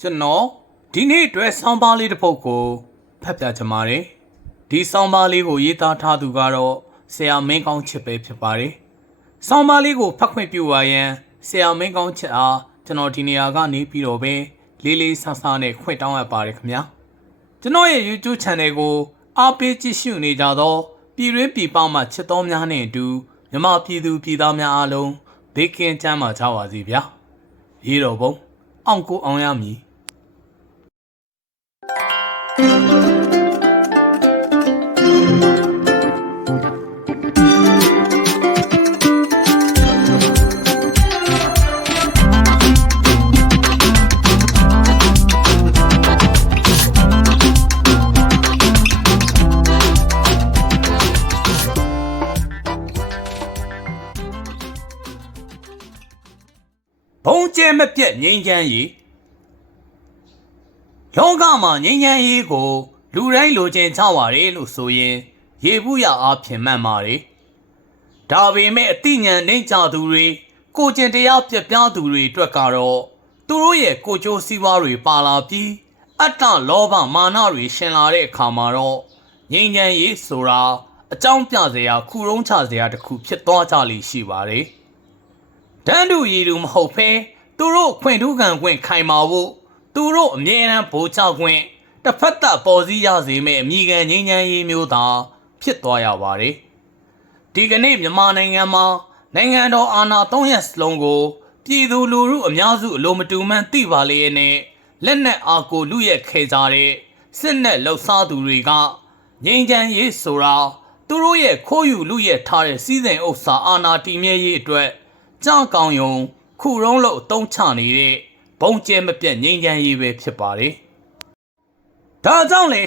ကျွန်တော်ဒီနေ့အတွက်ဆောင်းပါးလေးတစ်ပုဒ်ကိုဖတ်ပြချင်ပါတယ်ဒီဆောင်းပါးလေးကိုရေးသားထားသူကတော့ဆရာမင်းကောင်းချစ်ပဲဖြစ်ပါတယ်ဆောင်းပါးလေးကိုဖတ်ခွင့်ပြုပါရန်ဆရာမင်းကောင်းချစ်အားကျွန်တော်ဒီနေရာကနေပြီးတော့ပဲလေးလေးဆဆနဲ့ခွင့်တောင်းအပ်ပါတယ်ခင်ဗျာကျွန်တော်ရဲ့ YouTube Channel ကိုအားပေးကြည့်ရှုနေကြသောပြည်တွင်းပြည်ပမှချစ်တော်များနဲ့အတူမြမပြည်သူပြည်သားများအားလုံးဘေးကင်းချမ်းသာကြပါစေဗျာရေတော်ဘုံ အောင်ကိုအောင်ရမည် မပြတ်ငြိမ်းချမ်းရေးလောကမှာငြိမ်းချမ်းရေးကို လူတိုင်းလိုချင်ကြပါတယ်လို့ဆိုရင်ရေဘူးရအားဖြင့်မှန်ပါတယ်ဒါပေမဲ့အသိဉာဏ်နှိမ့်ကြသူတွေကိုကျင်တရားပြက်ပြားသူတွေအတွက်ကတော့သူတို့ရဲ့ကိုကြိုးစည်းဝါးတွေပါလာပြီးအတ္တလောဘမာနတွေရှင်လာတဲ့အခါမှာတော့ငြိမ်းချမ်းရေးဆိုတာအကြောင်းပြစရာခုရုံးချစရာတစ်ခုဖြစ်သွားကြလိမ့်ရှိပါတယ်တန်းတူရည်တူမဟုတ်ဖဲ သူတို့ခွင့်ထူးခံခွင့်ခိုင်မာဖို့သူတို့အမြဲတမ်းဗိုလ်ချခွင့်တစ်ဖက်သက်ပေါ်စည်းရစေမယ့်အမိခံငင်းချမ်းရေးမျိုးသာဖြစ်သွားရပါတယ်ဒီကနေ့မြန်မာနိုင်ငံမှာနိုင်ငံတော်အာဏာ၃ရက်စလုံးကိုပြည်သူလူထုအများစုအလိုမတူမှန်းသိပါလေရဲ့နဲ့လက်နက်အားကိုလူရက်ခဲကြတဲ့စစ်နဲ့လှုပ်ရှားသူတွေကငင်းချမ်းရေးဆိုတာသူတို့ရဲ့ခိုးယူလူရက်ထားတဲ့စီးစိမ်ဥစ္စာအာဏာတည်မြဲရေးအတွက်ကြောက်ကောင်းယုံ ခုရုံးလို့အတုံးချနေတဲ့ဘုံကျဲမပြတ်ငြိမ်းချမ်းရေးပဲဖြစ်ပါတယ်။ဒါကြောင့်လေ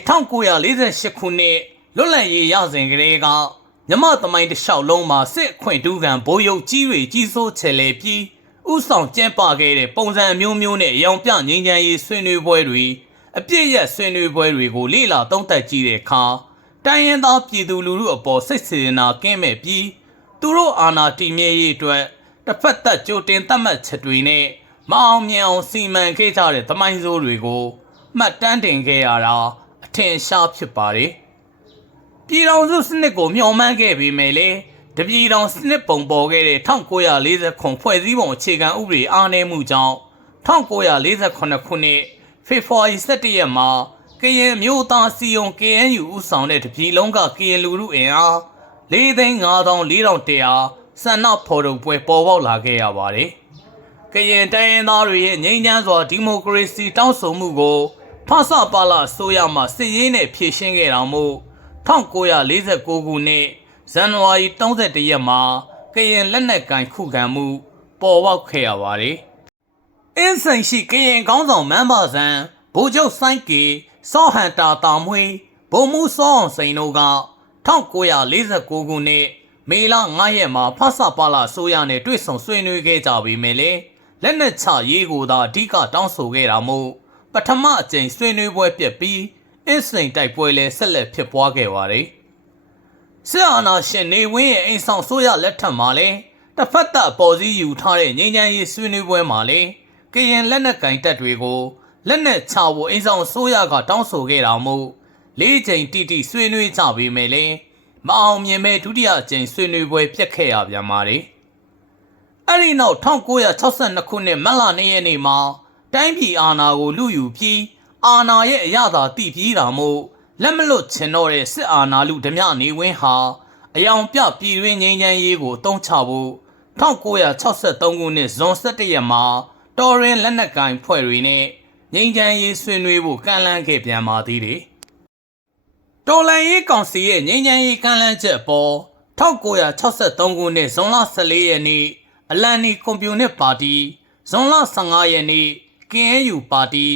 1948ခုနှစ်လွတ်လပ်ရေးရစဉ်ကလေးကမြမသမိုင်းတစ်လျှောက်လုံးမှာစစ်အခွင့်တူးကံဘိုးရုပ်ကြီးတွေကြီးစိုးချယ်လေပြီးဥဆောင်ကျင်းပခဲ့တဲ့ပုံစံအမျိုးမျိုးနဲ့ရောင်ပြငြိမ်းချမ်းရေးဆွေးနွေးပွဲတွေအပြည့်ရက်ဆွေးနွေးပွဲတွေကိုလေ့လာသုံးသပ်ကြည့်တဲ့အခါတိုင်းရင်းသားပြည်သူလူထုအပေါ်စိတ်စေနာကင်းမဲ့ပြီးသူတို့အာဏာတည်မြဲရေးအတွက် တစ်ဖက်သက်ကြိုတင်သတ်မှတ်ချက်တွေနဲ့မအောင်မြင်အောင်စီမံခဲ့ကြတဲ့သမိုင်းဆိုးတွေကိုမှတ်တမ်းတင်ခဲ့ရတာအထင်ရှားဖြစ်ပါတယ်။ပြည်တော်စုစနစ်ကိုမျှော်မှန်းခဲ့ပေမဲ့လေတပြည်တော်စနစ်ပုံပေါ်ခဲ့တဲ့1940ခုဖွဲ့စည်းပုံအခြေခံဥပဒေအားနည်းမှုကြောင့်1948ခုနှစ်ဖေဖော်ဝါရီ17ရက်မှာကရင်မျိုးသားစီယုံ KNU ဦးဆောင်တဲ့တပြည်လုံးကကရင်လူထုအင်အား၄သိန်း5400 ဆန္ဒဖော်ထုတ်ပွဲပေါ်ပေါက်လာခဲ့ရပါတယ်။ကရင်တိုင်းရင်းသားတွေရဲ့ငြိမ်းချမ်းစွာဒီမိုကရေစီတောင်းဆိုမှုကိုဖဆပါလာဆိုရမှစစ်ရေးနဲ့ဖြည့်ရှင်းခဲ့တော်မူ1949ခုနှစ်ဇန်နဝါရီ31ရက်မှာကရင်လက်နက်ကင်ခုခံမှု ပေါ်ပေါက်ခဲ့ရပါတယ်။အင်းဆိုင်ရှိကရင်ကောင်းဆောင်မန်းပါဆန်ဗိုလ်ချုပ်စိုင်းကေစောဟန်တာတာမွေးဗိုလ်မှူးစောအောင်စိန်တို့က1949ခုနှစ် မေလ9ရက်မှာဖဆပါလာဆိုရနဲ့တွေ့ဆုံဆွေးနွေးခဲ့ကြပေမဲ့လည်းလက်နက်ချရေးကိုသာအဓိကတောင်းဆိုခဲ့တာမို့ပထမအကြိမ်ဆွေးနွေးပွဲပြက်ပြီးအင်းစိန်တိုက်ပွဲလည်းဆက်လက်ဖြစ်ပွားခဲ့ပါတယ်။ဆရာနာရှင်နေဝင်းရဲ့အိမ်ဆောင်ဆိုရလက်ထက်မှာလဲတစ်ဖက်သက်ပေါ်စည်းယူထားတဲ့ငြိမ်းချမ်းရေးဆွေးနွေးပွဲမှာလဲကရင်လက်နက်ကင်တပ်တွေကိုလက်နက်ချဖို့အိမ်ဆောင်ဆိုရကတောင်းဆိုခဲ့တာမို့လေးချိန်တိတိဆွေးနွေးကြပေမဲ့လဲ မအောင်မြင်မဲ့ဒုတိယအကြိမ်ဆွေးနွေးပွဲပြတ်ခဲ့ရပြန်ပါတယ်အဲ့ဒီနောက်1962ခုနှစ်မတ်လ2ရက်နေ့မှာတိုင်းပြည်အာဏာကိုလူယူပြီးအာဏာရဲ့အရသာတိပြီးတာမို့လက်မလွတ်ချင်တော့တဲ့စစ်အာဏာလူဓမြနေဝင်းဟာအယောင်ပြပြည်တွင်းငြိမ်းချမ်းရေးကိုအသုံးချဖို့1963ခုနှစ်ဇွန်17ရက်မှာတော်ရင်လက်နက်ကိုင်ဖွဲ့တွေနဲ့ငြိမ်းချမ်းရေးဆွေးနွေးဖို့ကန့်လန့်ခဲ့ပြန်ပါသေးတယ်။ တော်လန်ရေးကောင်စီရဲ့ငြိမ်းချမ်းရေးကမ်းလှမ်းချက်အပေါ်1963ခုနှစ်ဇွန်လ14ရက်နေ့အလန်နီကွန်မြူနစ်ပါတီဇွန်လ15ရက်နေ့ KNU ပါတီ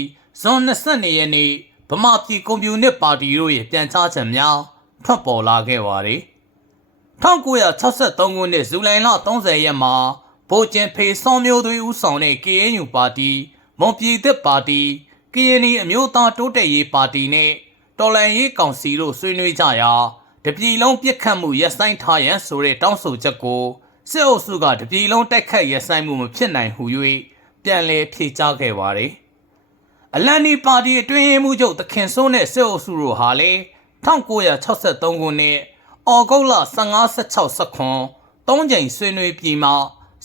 ဇွန်22ရက်နေ့ဗမာပြည်ကွန်မြူနစ်ပါတီတို့ရဲ့ပြန်ကြားချက်များထွက်ပေါ်လာခဲ့ပါတယ်။1963ခုနှစ်ဇူလိုင်လ30ရက်မှာဗိုလ်ကျင်ဖေစောမျိုးသွေးဦးဆောင်တဲ့ KNU ပါတီမွန်ပြည်သစ်ပါတီ KNI အမျိုးသားတိုးတက်ရေးပါတီနဲ့ တော်လန်ရေးကောင်စီတို့ဆွေးနွေးကြရာတပြည်လုံးပြစ်ခတ်မှုရပ်ဆိုင်းထားရန်ဆိုတဲ့တောင်းဆိုချက်ကိုစစ်အုပ်စုကတပြည်လုံးတိုက်ခတ်ရပ်ဆိုင်းမှုမဖြစ်နိုင်ဟု၍ပြန်လည်ဖြေကြားခဲ့ပါတယ်။အလန်နီပါတီအတွင်းရေးမှူးချုပ်သခင်စိုးနဲ့စစ်အုပ်စုတို့ဟာလေ1963ခုနှစ်အော်ဂုတ်လ15-16-19သုံးကြိမ်ဆွေးနွေးပြီးမှ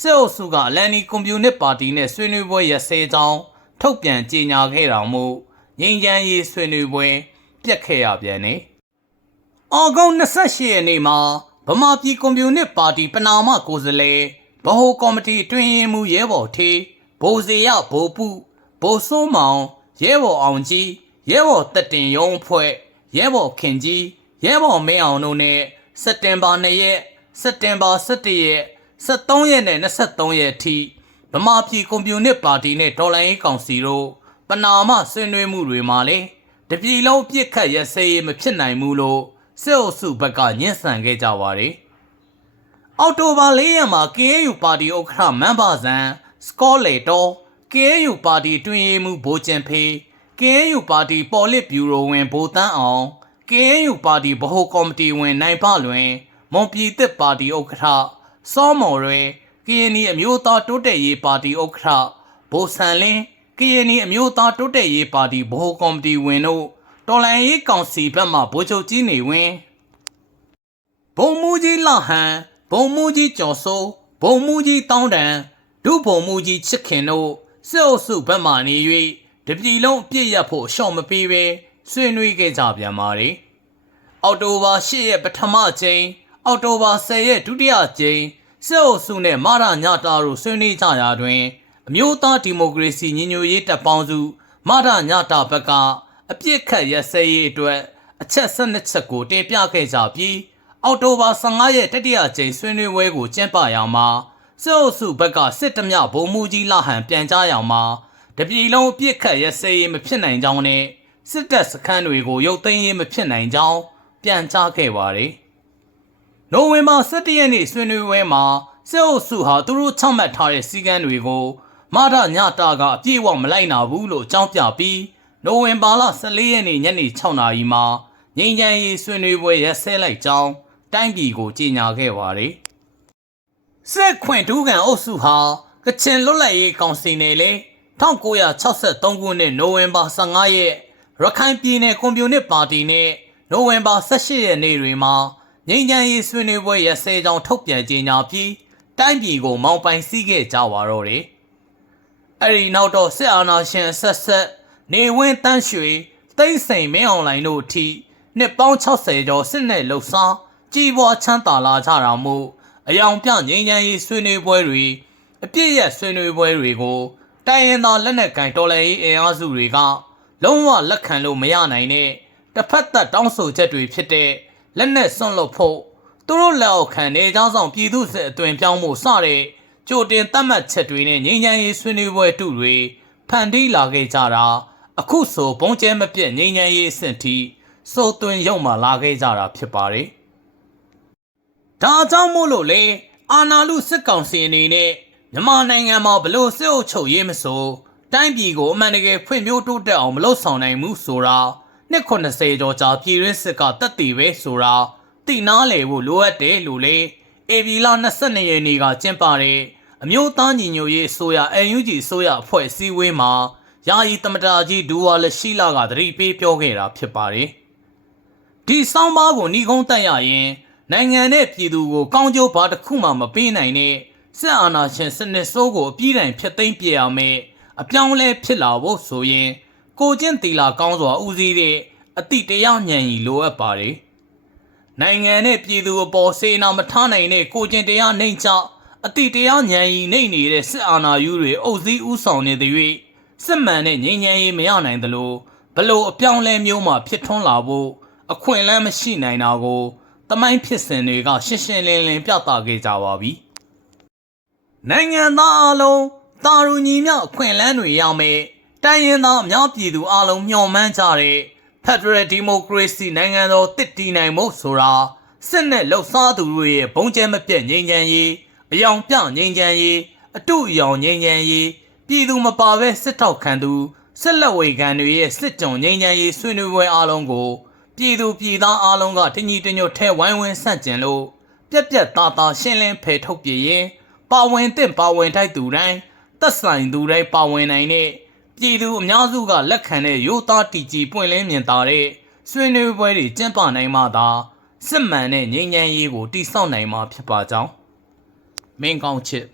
စစ်အုပ်စုကအလန်နီကွန်မြူနစ်ပါတီနဲ့ဆွေးနွေးပွဲရစဲကြောင်းထုတ်ပြန်ကြေညာခဲ့တော်မူငြိမ်းချမ်းရေးဆွေးနွေးပွဲ ပြက်ခဲ့ရပြန်နေ။အော်ဂုတ်28ရက်နေ့မှာဗမာပြည်ကွန်မြူနစ်ပါတီပနာမကိုယ်စားလှယ်ဗဟိုကော်မတီအတွင်းရေးမှူးရဲဘော်ထေးဘိုစေရဘိုပုဘိုစိုးမောင်ရဲဘော်အောင်ကြီးရဲဘော်တက်တင်ရုံးဖွဲ့ရဲဘော်ခင်ကြီးရဲဘော်မင်းအောင်တို့နဲ့စက်တင်ဘာ2ရက်စက်တင်ဘာ17ရက်23ရက်နဲ့23ရက်အထိဗမာပြည်ကွန်မြူနစ်ပါတီနဲ့ဒေါ်လာရေးကောင်စီတို့ပနာမဆွေးနွေးမှုတွေမှာလေ တပြည်လုံးပြစ်ခတ်ရစဲရေးမဖြစ်နိုင်ဘူးလို့စစ်အုပ်စုဘက်ကညှဉ်းဆန်ခဲ့ကြပါတယ်။အော်တိုဘာ၄ရက်မှာ KAU ပါတီဥက္ကဋ္ဌမန်ပါဇန်စကောလေတော် KAU ပါတီတွင်ရေးမှုဘိုးကျန်ဖေး KAU ပါတီပေါ်လစ်ဗျူရိုဝင်ဘိုတန်းအောင် KAU ပါတီဗဟိုကော်မတီဝင်နိုင်ပလွင်မွန်ပြည်သစ်ပါတီဥက္ကဋ္ဌစောမော်ရဲကရင်နီအမျိုးသားတိုးတက်ရေးပါတီဥက္ကဋ္ဌဘိုဆန်လင်း ကရင်နီအမျိုးသားတိုးတက်ရေးပါတီဗဟိုကော်မတီဝင်တို့တော်လန်ရေးကောင်စီဘက်မှဗိုလ်ချုပ်ကြီးနေဝင်ဘုံမူကြီးလဟန်ဘုံမူကြီးကျော်စိုးဘုံမူကြီးတောင်းတန်ဒုဘုံမူကြီးချစ်ခင်တို့စစ်အုပ်စုဘက်မှနေ၍တပြည်လုံးအပြစ်ရဖို့ရှောင်မပေးပဲဆွေးနွေးခဲ့ကြပြန်ပါတယ်အောက်တိုဘာ10ရက်ပထမကြိမ်အောက်တိုဘာ10ရက်ဒုတိယကြိမ်စစ်အုပ်စုနဲ့မရညတာတို့ဆွေးနွေးကြရာတွင် အမျိုးသားဒီမိုကရေစီညီညွတ်ရေးတပ်ပေါင်းစုမရညတာဘက်ကအပြစ်ခတ်ရစဲရေးအတွက်အချက်၁၂ချက်ကိုတင်ပြခဲ့ကြပြီးအောက်တိုဘာ15ရက်တတိယကြိမ်ဆွေးနွေးပွဲကိုကျင်းပရအောင်မှာစစ်အုပ်စုဘက်ကစစ်တမြဘုံမူကြီးလဟန်ပြန်ကြားရအောင်မှာတပြည်လုံးအပြစ်ခတ်ရစဲရေးမဖြစ်နိုင်ကြောင်းနဲ့စစ်တပ်စခန်းတွေကိုရုပ်သိမ်းရေးမဖြစ်နိုင်ကြောင်းပြန်ကြားခဲ့ပါတယ်။နိုဝင်ဘာ17ရက်နေ့ဆွေးနွေးပွဲမှာစစ်အုပ်စုဟာသူတို့ချမှတ်ထားတဲ့စည်းကမ်းတွေကို မထညတာကအပြည့်အဝမလိုက်နာဘူးလို့အကြောင်းပြပြီးနိုဝင်ဘာလ14ရက်နေ့ညနေ6နာရီမှာငိမ့်ချမ်းရေးဆွေးနွေးပွဲရက်စဲလိုက်ကြောင်းတိုင်းပြည်ကိုကြေညာခဲ့ပါတယ်။စစ်ခွင့်ဒူးကန်အုပ်စုဟာကချင်လွတ်လပ်ရေးကောင်စီနယ်လေ1963ခုနှစ်နိုဝင်ဘာ15ရက်ရခိုင်ပြည်နယ်ကွန်မြူနစ်ပါတီနဲ့နိုဝင်ဘာ18ရက်နေ့တွေမှာငိမ့်ချမ်းရေးဆွေးနွေးပွဲရက်စဲကြောင်းထုတ်ပြန်ကြေညာပြီးတိုင်းပြည်ကိုမောင်းပိုင်စည်းခဲ့ကြပါတော့တယ်။ အဲ့ဒီနောက်တော့စစ်အာဏာရှင်ဆက်ဆက်နေဝင်းတန်းရွှေတိမ့်စိန်မင်းအွန်လိုင်းတို့အထိနှစ်ပေါင်း60ကျော်စစ်နဲ့လှုပ်ရှားကြီးပွားချမ်းသာလာကြတာမို့အယောင်ပြငိမ့်ချမ်းရေးဆွေးနွေးပွဲတွေအပြည့်ရဆွေးနွေးပွဲတွေကိုတိုင်းရင်းသားလက်နက်ကင်တော်လှန်ရေးအင်အားစုတွေကလုံးဝလက်ခံလို့မရနိုင်တဲ့တစ်ဖက်သက်တောင်းဆိုချက်တွေဖြစ်တဲ့လက်နက်စွန့်လွတ်ဖို့သူတို့လက်အောက်ခံနေကြောင်းဆောင်ပြည်သူစစ်အသွင်ပြောင်းမှုစတဲ့ ကြိုတင်သတ်မှတ်ချက်တွေနဲ့ငြိမ်းချမ်းရေးဆွေးနွေးပွဲတုတွေဖန်တီးလာခဲ့ကြတာအခုဆိုဘုံကျဲမပြတ်ငြိမ်းချမ်းရေးအဆင့်ထိစိုးသွင်းရောက်မှလာခဲ့ကြတာဖြစ်ပါတယ်။ဒါကြောင့်မို့လို့လေအာနာလူစစ်ကောင်စီအနေနဲ့မြန်မာနိုင်ငံမှာဘလို့စစ်အုပ်ချုပ်ရေးမဆိုတိုင်းပြည်ကိုအမှန်တကယ်ဖွံ့ဖြိုးတိုးတက်အောင်မလုပ်ဆောင်နိုင်ဘူးဆိုတာနှစ်80ကျော်ကြာပြည်တွင်းစစ်ကတက်တည်ပဲဆိုတာသိနာလေဖို့လိုအပ်တယ်လို့လေအေဗီလာ22ရက်နေ့ကကျင်းပတဲ့ အမျိုးသားညီညွတ်ရေးအစိုးရ NUG အစိုးရအဖွဲ့အစည်းအဝေးမှာယာယီတမတာကြီးဒူဝါလက်ရှိလာကသတိပေးပြောခဲ့တာဖြစ်ပါတယ်။ဒီဆောင်းပါးကိုညီကုန်းတက်ရရင်နိုင်ငံနဲ့ပြည်သူကိုကောင်းကျိုးဘာတစ်ခုမှမပေးနိုင်တဲ့စစ်အာဏာရှင်စနစ်ဆိုးကိုအပြည့်တိုင်ဖျက်သိမ်းပြရမယ်အပြောင်းလဲဖြစ်လာဖို့ဆိုရင်ကိုကျင့်တီလာကောင်းစွာဦးစီးတဲ့အတိတရားဉာဏ်ကြီးလိုအပ်ပါတယ်။နိုင်ငံနဲ့ပြည်သူအပေါ်စေနာမထားနိုင်တဲ့ကိုကျင့်တရားနှိမ်ချ အတိတရားဉာဏ်ကြီးနှိမ့်နေတဲ့စစ်အာဏာယူတွေအုပ်စည်းဦးဆောင်နေတဲ့၍စစ်မှန်တဲ့ငြိမ်းချမ်းရေးမရနိုင်သလိုဘလို့အပြောင်းလဲမျိုးမှဖြစ်ထွန်းလာဖို့အခွင့်အလမ်းမရှိနိုင်တာကိုတမိုင်းဖြစ်စဉ်တွေက ရှင်းရှင်းလင်းလင်းပြသခဲ့ကြပါပြီ။နိုင်ငံသားအလုံးတာရူညီမြောက်အခွင့်အလမ်းတွေရောက်မဲ့တိုင်းရင်းသားအများပြည်သူအလုံးမျှော်မှန်းကြတဲ့ Federal Democracy နိုင်ငံတော်တည်တည်နိုင်မှုဆိုတာစစ်နဲ့လှုပ်ရှားသူတွေရဲ့ဘုံကျဲမပြတ်ငြိမ်းချမ်းရေး အယောင်ပြငြိမ်းချမ်းရေးအတုအယောင်ငြိမ်းချမ်းရေးပြည်သူမပါဘဲစစ်ထောက်ခံသူစစ်လက်ဝေခံတွေရဲ့စစ်ကြုံငြိမ်းချမ်းရေးဆွေးနွေးပွဲအားလုံးကိုပြည်သူပြည်သားအားလုံးကတညီတညွတ်ထဲဝိုင်းဝန်းဆန့်ကျင်လို့ပြက်ပြက်သားသားရှင်းလင်းဖယ်ထုတ်ပြရင်ပါဝင်တဲ့ပါဝင်ထိုက်သူတိုင်းသက်ဆိုင်သူတိုင်းပါဝင်နိုင်တဲ့ပြည်သူအများစုကလက်ခံတဲ့ရိုးသားတည်ကြည်ပွင့်လင်းမြင်သာတဲ့ဆွေးနွေးပွဲတွေကျင်းပနိုင်မှသာစစ်မှန်တဲ့ငြိမ်းချမ်းရေးကိုတည်ဆောက်နိုင်မှာဖြစ်ပါကြောင်း မင်းကောင်းချစ်